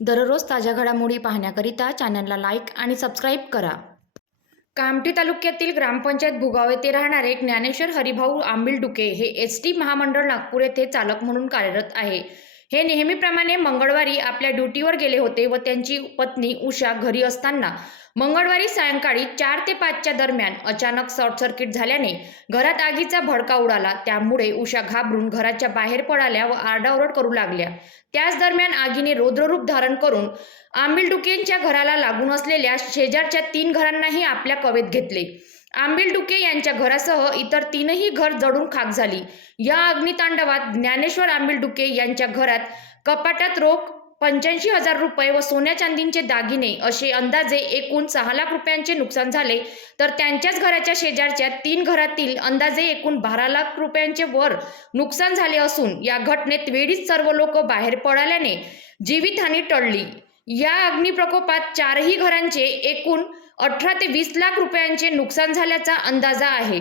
दररोज ताज्या घडामोडी पाहण्याकरिता चॅनलला लाईक आणि सबस्क्राईब करा. कामठी तालुक्यातील ग्रामपंचायत भुगाव येथे राहणारे ज्ञानेश्वर हरिभाऊ आंबिलडुके हे एस टी महामंडळ नागपूर येथे चालक म्हणून कार्यरत आहे. हे नेहमीप्रमाणे मंगळवारी आपल्या ड्युटीवर गेले होते व त्यांची पत्नी उषा घरी असताना मंगळवारी सायंकाळी चार ते पाचच्या दरम्यान अचानक शॉर्ट सर्किट झाल्याने घरात आगीचा भडका उडाला. त्यामुळे उषा घाबरून घराच्या बाहेर पडाल्या व आरडाओरड करू लागल्या. त्याच दरम्यान आगीने रौद्ररूप धारण करून आंबिलडुकेंच्या घराला लागून असलेल्या शेजारच्या तीन घरांनाही आपल्या कवेत घेतले. आंबिलडुके यांच्या घरासह इतर तीनही घर जडून खाक झाली. या अग्नितांडवात ज्ञानेश्वर आंबिलडुके यांच्या घरात कपाटात रोख पंच्याऐंशी हजार रुपये व सोन्या चांदींचे दागिने असे अंदाजे एकूण सहा लाख रुपयांचे नुकसान झाले. तर त्यांच्याच घराच्या शेजारच्या तीन घरातील अंदाजे एकूण बारा लाख रुपयांचे वर नुकसान झाले असून या घटनेत वेळीच सर्व लोक बाहेर पडाल्याने जीवितहानी टळली. या अग्निप्रकोपात चारही घरांचे एकूण अठरा ते वीस लाख रुपयांचे नुकसान झाल्याचा अंदाजा आहे.